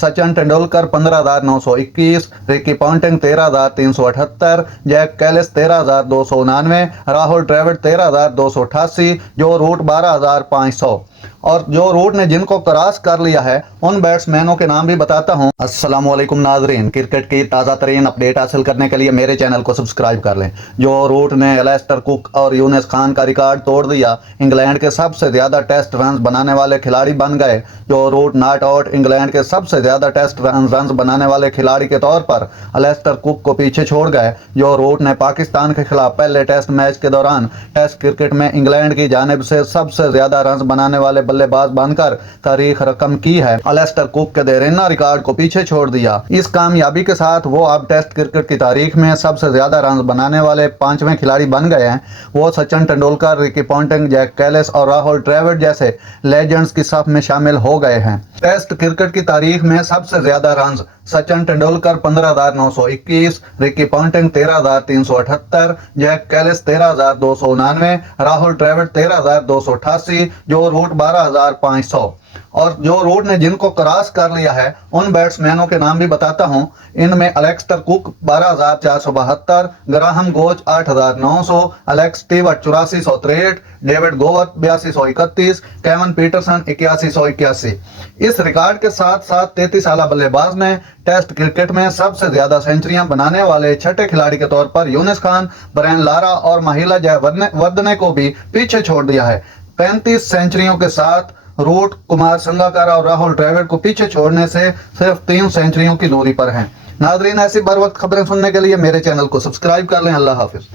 Sachin Tendulkar 15,921, Ricky Ponting 13,378, Jacques Kallis 13,299, Rahul Dravid 13,288, Joe root 12,500। और जो root ने जिनको क्रॉस कर लिया है उन बैट्समैनों के नाम भी बताता हूं। अस्सलामुअलैकुम नाजरीन, क्रिकेट की ताज़ा तरीन अपडेट हासिल करने के लिए मेरे चैनल को सब्सक्राइब कर लें। जो रूट ने एलिस्टर कुक और यूनिस खान का रिकॉर्ड तोड़ दिया, इंग्लैंड के सबसे ज़्यादा टेस्ट रन बनाने वाले खिलाड़ी बन गए। जो रूट नॉट आउट इंग्लैंड के सबसे ज़्यादा टेस्ट रन बनाने वाले खिलाड़ी के तौर पर एलिस्टर कुक को पीछे छोड़ गए। जो रूट ने पाकिस्तान के खिलाफ पहले टेस्ट मैच के दौरान टेस्ट क्रिकेट में इंग्लैंड की जानिब से सबसे ज़्यादा रन बनाने वाले बल्लेबाज बनकर तारीख रकम की है। एलिस्टर कुक के देरीना रिकॉर्ड को पीछे छोड़ दिया। इस कामयाबी के साथ वो अब टेस्ट क्रिकेट की तारीख में सबसे ज्यादा रन बनाने वाले 5वें खिलाड़ी बन गए हैं। वो Sachin Tendulkar, Ricky Ponting, Jacques Kallis और राहुल द्रविड़ जैसे लेजेंड्स की सफ में शामिल हो गए हैं। टेस्ट क्रिकेट की तारीख में सबसे ज्यादा run Sachin Tendulkar 15,921, Ricky Ponting 13,378, Jacques Kallis 13,299, Rahul Dravid 13,288, Joe root 12,500। और जो रूट ने जिनको क्रॉस कर लिया है उन बैट्समैनों के नाम भी बताता हूं। इनमें Alastair Cook 12,472, Graham Gooch 8,900, Alex Stewart 8463, David Gower 8231, केवन Peterson 8181। इस रिकॉर्ड के साथ साथ 33 साल बल्लेबाज ने टेस्ट क्रिकेट में सबसे ज्यादा सेंचुरियां बनाने वाले छठे खिलाड़ी के तौर पर यूनिस खान, ब्रायन लारा और महिला जयवर्धने को भी पीछे छोड़ दिया है। 35 सेंचुरियों के साथ रूट कुमार संगकारा और राहुल द्रविड़ को पीछे छोड़ने से सिर्फ 3 सेंचुरियों की दूरी पर हैं। नाजरीन, ऐसी बर वक्त खबरें सुनने के लिए मेरे चैनल को सब्सक्राइब कर लें। अल्लाह हाफिज।